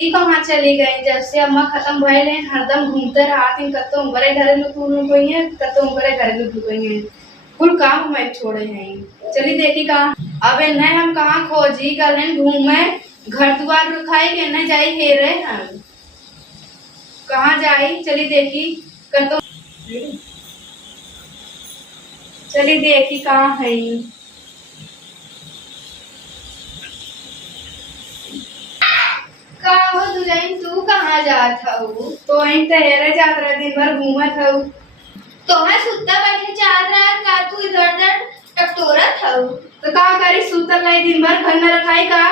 ई कहाँ चली गई जब से अम्मा खत्म भइल है हरदम घूमते रहत हैं कतो बड़े घरे में कुल कोई है कतो बड़े घरे में कोई है कुल काम मैं छोड़े हैं। चली देखी कहाँ अबे नहीं हम कहाँ खोजी गल हैं घूमे घर द्वार रुखाई के न जाई हेरे हम कहाँ जाई चली देखी कतो चली देखी कहाँ है। का हो दुल्हन तू कहाँ जात हऊ तो अहीं तैयार जात रहे दिन भर घूमत हऊ तो मैं सुत्ता बैठे चाहत रहा का तू इधर उधर टकटोरत हऊ तो का करी सुतल नहीं दिन भर घर न रखाई का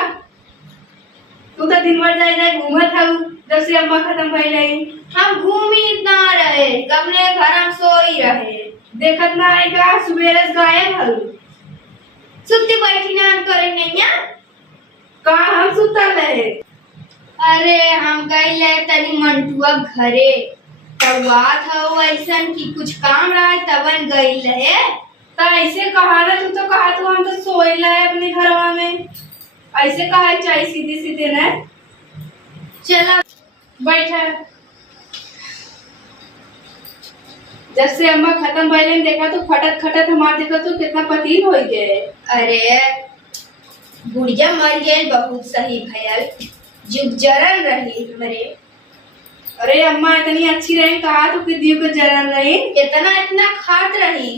तू तो दिन भर जाए जाए घूमत हऊ जब से अम्मा खत्म भइल है। हम घूमी ना रहे कमरे घर हम सोई रहे देखत ना है का सुबेरे से गायब हऊ सुत्ती बैठी ना हम करे नहीं है कहाँ हम सुतल रहे। अरे हम गईले तनी मंटुआ घरे तवात हऊ ऐसन की कुछ काम रहा तबन गईले तो ऐसे कहा ना तू तो कहा तू हम तो सोइल है अपने घरवा में ऐसे कहा चाहिए सीधे सीधे न चला बैठा जब से अम्मा खत्म भइले देखा तो खटत खटत हमार देखा तो कितना पतील हो गए। अरे बुढ़िया मर गई बहुत सही भयल जुग जरन रही हमरे अरे अम्मा इतनी अच्छी रही कहा तो किदियों को जरन रही इतना खात रही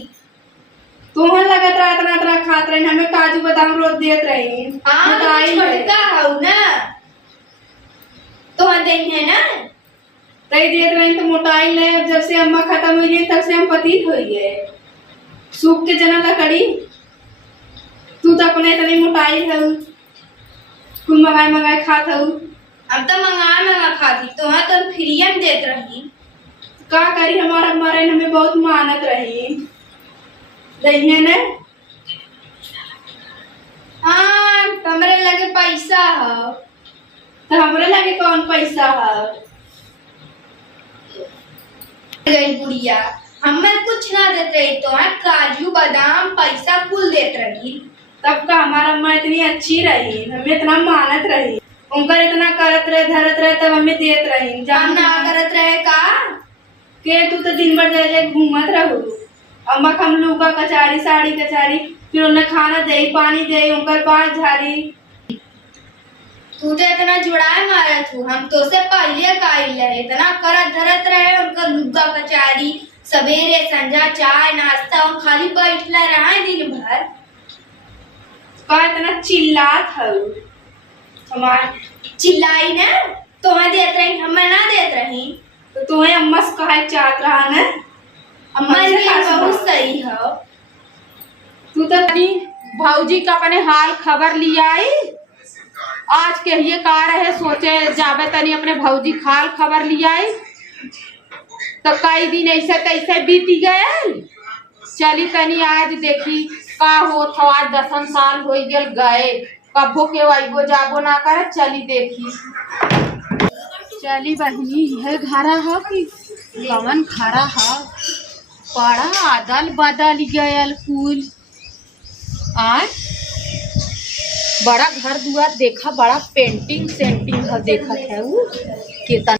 तुम्हें लगत रहा इतना इतना खात रही हमें काजू बादाम रोज देत रही। हाँ छोटका हऊ ना तो देन है ना तई देत रही तो मोटाई ले जब से अम्मा खत्म हुई तब से हम पतित हो गए सूख के जना लकड़ी तू तो अपने इतनी मोटाई है कुल मंगाए मंगाए खात हऊ अब तो मंगा खाती तो हाँ तो फ्रीयम देत रही का करी हमारा मरन हमें बहुत मानत रही दहिए ने हाँ हमरे लगे पैसा है तो हमरे लगे कौन पैसा है गई बुढ़िया हमें कुछ ना देते रही तो हाँ काजू बादाम पैसा कुल देत रही तब का हमारा अम्मा इतनी अच्छी रही हमें इतना मानत रही उनकर इतना करत रहे धरत रहे तब हमें देत रही जान ना करत रहे का के तू तो दिन भर जाए जाए घूमत रहू अम्मा हम लूका कचारी साड़ी कचारी फिर उन्हें खाना दे पानी दे उनकर पाँच झारी तू तो इतना जुड़ाए मारा तू हम तो से पहले काइल रहे इतना करत धरत रहे उनका लुगा कचारी सवेरे संजा चाय नाश्ता और खाली बैठला रहा दिन भर का इतना चिल्लात हऊ हमार चिल्लाई ना तुम्हें देत रही हमें ना देत रही तो तुम्हें अम्मा से कहा चाहत रहा न अम्मा जी बहुत सही है तू तो भौजी का अपने हाल खबर लिया आई आज के ये का रहे सोचे जावे तनी अपने भौजी खाल खबर लिया आई तो कई दिन ऐसे तैसे बीती गए चली तनी आज देखी का हो था आज 10 साल हो गए कबो के वाइबो जाबो ना करे चली देखी चली बहनी है घरा है कि कवन खरा है बड़ा आदल बदल गयल कुल आज बड़ा घर दुआर देखा बड़ा पेंटिंग सेंटिंग है देखा है वो केतन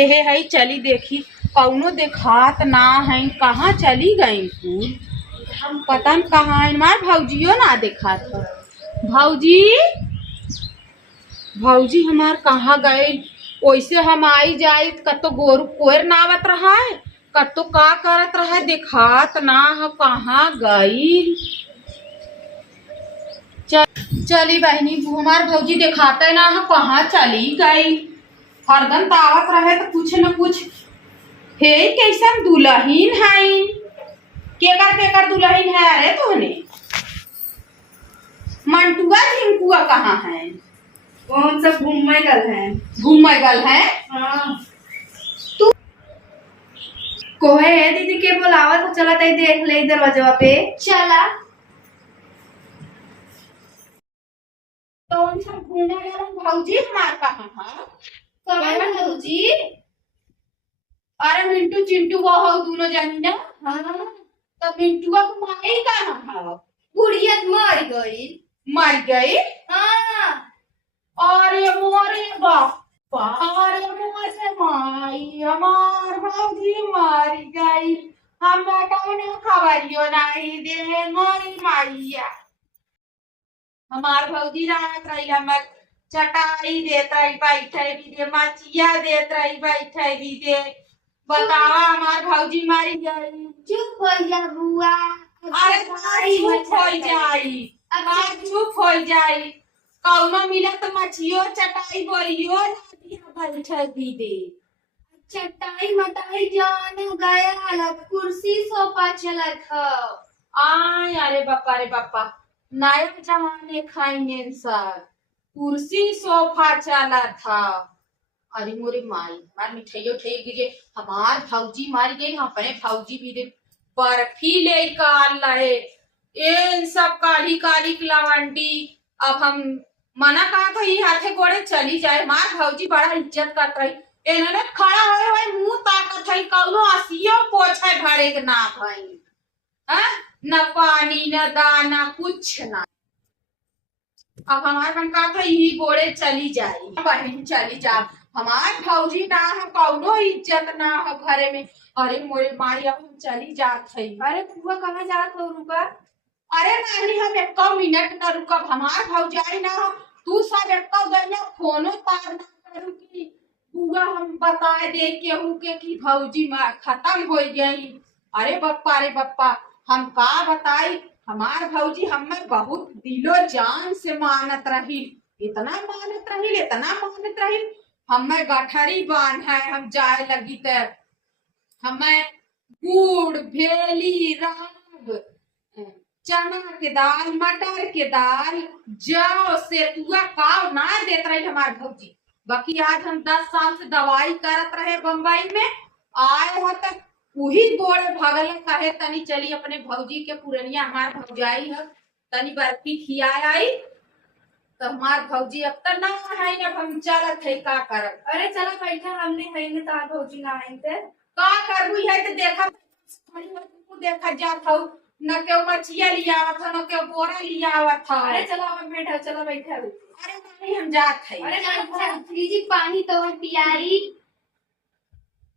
है चली देखी कौनो देखात ना है कहाँ चली गई कुल हम पता न कहाँ है मार भौजियो ना देखा था भौजी भौजी हमार कहाँ गए वैसे हम आई जाए कतो गोरु कोर नावत रहा है कतो का करत रहा है देखात ना है कहाँ गई चली बहनी हमार भौजी देखाते ना है कहाँ चली गई हरदम तावत रहे तो कुछ न कुछ हे कैसन दुल्हन है केकर दुल्हन है अरे तोहने मंटुआ झिंकुआ कहाँ है कौन सा घूमे गल है हाँ तू कोहे है दीदी के बुलावा तो चला तई देख ले दरवाजा पे चला कौन सा घूमे गल भौजी हमार कहाँ है कौन भौजी अरे मिंटू चिंटू वो हो दोनों जानी ना हाँ तो मिंटुआ को माई कहाँ है बुढ़िया मर गई मर गई हाँ अरे मुझे माई हमार भौजी मारी गई, हम कौनो खबरियो नहीं दे मोरी माइया। हमार भौजी रात रही हमर चटाई देत रही बैठे भी दे, मचिया देत रही बैठे भी दे। बतावा हमार भौजी मारी गई। चुप हो जा बुआ। अरे चुप हो जाई, चुप हो जाई। कौनो मिला तो मछियो चटाई बोरियो बैठे भी दे। चटाई मटाई जान गया, अब कुर्सी सोफा चलत ह। आय अरे बापा रे बापा, नया जमाने खाएंगे सब, कुर्सी सोफा चला था। अरे मोरे माई मार मिठाइयो उठाइयो गिरे, हमार भौजी मारी गई, अपने भौजी भी दे बर्फी ले काल रहे। इन सब काली काली लवंडी, अब हम मना कहा था ये हाथे गोड़े चली जाए। हमार भौजी बड़ा इज्जत करत रही, इन्होंने खड़ा हुए मुंह ताकत है, कौनो हसियो पोछे भरे के ना भाई। हाँ? न पानी न दाना कुछ ना। अब हमार मन का था यही गोड़े चली जाई, बहन चली जा। हमार भौजी ना है, कौनो इज्जत ना है घरे में। अरे मोरे माई अब हम चली जात है। अरे बुआ कहाँ जात हो रुका? अरे नानी हम एक मिनट न रुकब, हमार भौजाई ना हो, तू सब एक गया फोनो पार ना करू की बुआ हम बताए दे केहू के कि भौजी माँ खत्म हो गई। अरे बप्पा रे बप्पा, हम का बताई, हमार भौजी हमें बहुत दिलो जान से मानत रही, इतना मानत रही, इतना मानत रही। हमें गठरी बांध है, हम जाए लगी तो हमें गुड़ भेली राग चना के दाल मटर के दाल जौ सेतुआ काव ना देत रही हमार भौजी। बाकी आज हम 10 साल से दवाई करत रहे बम्बई में, आए हो तक वही गोड़े भगल कहे तनी चली अपने भौजी के पुरनिया हमार भौजाई है, तनी बर्फी खियाए आई तो हमार भौजी अब तक ना है, अब हम चलत है का करब। अरे चला बैठा, हमने है न तार भौजी ना आई ते का करबू है तो देखा देखा जात हूँ, न के मछिया लिया था न के बोरा लिया था। अरे चला अब बैठा, चला बैठा। अरे नहीं हम जात है। अरे फ्रिज पानी तो पियाई।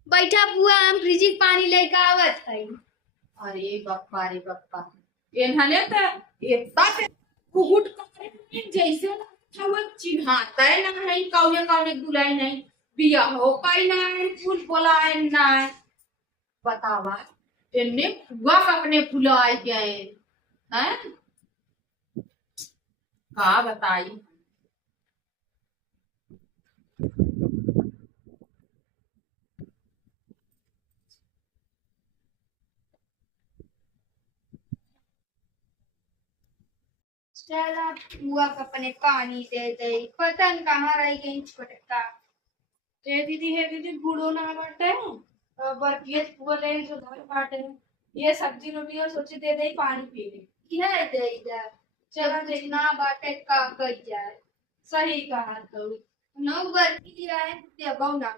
बैठा बुआ, हम फ्रिज पानी लेके आवत है। अरे बप्पा रे बप्पा, इन्हने तो इतना से कुहुट करे जैसे था वो चिन्हाता है ना है, कौने कौने बुलाई नहीं, बिया हो पाई ना फूल बोलाए ना। बतावा इन्ने फुआ अपने फुलाए गए हैं, का बताई। चला बुआ को अपने पानी दे दे, पता न कहाँ रह गई छोटका। हे दीदी गुड़ो ना बाटे, बर्फियत बोले जो घर बाटे, ये सब्जी रोटी और सोचे दे दे पानी पी ले। यह दे इधर, चला देखना बाटे का कर जाए। सही कहा तो, नौ बर्फी दिया है दे बहुना।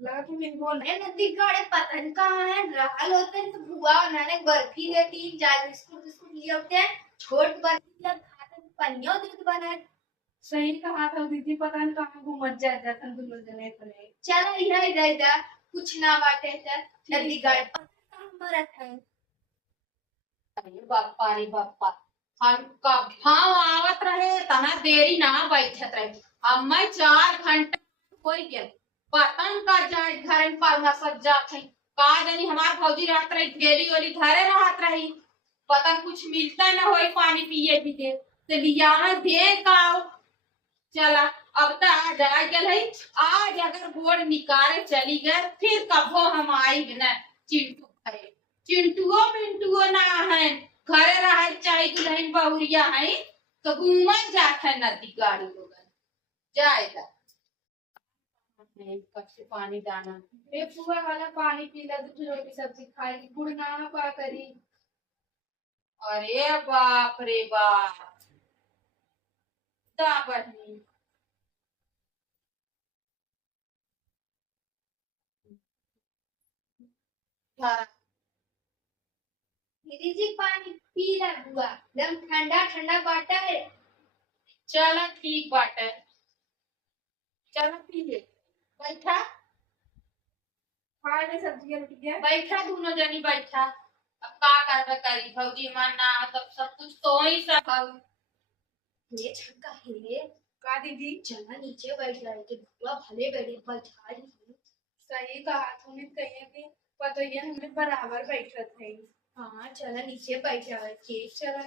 लगा कि मेरे बोल ए नदी गाड़े पता नहीं कहाँ है, रहल होते हैं तो बुआ उन्होंने बर्फी देती, जाल बिस्कुट बिस्कुट लिए होते हैं, छोट बर्फी दिया खाते पनियों दूध बना। सही कहा था दीदी, पता नहीं कहाँ घूमत जाता था दोनों जने अपने। चलो इधर इधर इधर कुछ ना बाटे सर, नदी गाड़े पता कहाँ मरत है। अरे बाप्पा रे बाप्पा, हम कब भाव आवत रहे तना देरी ना बैठत रहे, हम 4 घंटा हो गया, पतंग का जाए घर में पालना सज जात है। का जानी हमार भौजी रात रही ढेरी वाली घरे रहत रही, पतंग कुछ मिलता न होई पानी पिए भी दे तो लिया दे का। चला अब तो आ जा गल है, आज अगर गोड़ निकाले चली गए फिर कभो हम आई न चिंटू है, चिंटुओ मिंटुओ ना है घरे रहे चाहे दुल्हन बहुरिया है तो घूमत जात है नदी गाड़ी लोगन जाएगा। कब से पानी दाना ए बुआ वाला पानी पी ला, दूध रोटी सब्जी खाई, गुड़ ना पा करी। अरे बाप रे बाप, दा बहनी हाँ। दीदी जी पानी पी ला बुआ, एकदम ठंडा ठंडा बाटा है। चला ठीक बाटे, चला पी ले। बैठा खाए में सब्जी रुक गया। बैठा दोनों जनी बैठा। अब का करबे करी भौजी हमार ना तब सब कुछ तो ही सब ये छक्का है। का दीदी चला नीचे बैठ रहे थे, बुआ भले बैठे बैठा ली। सही कहा तूने, कहीं भी पता ही है हमने बराबर बैठे थे। हाँ चला नीचे बैठ रहे थे। चला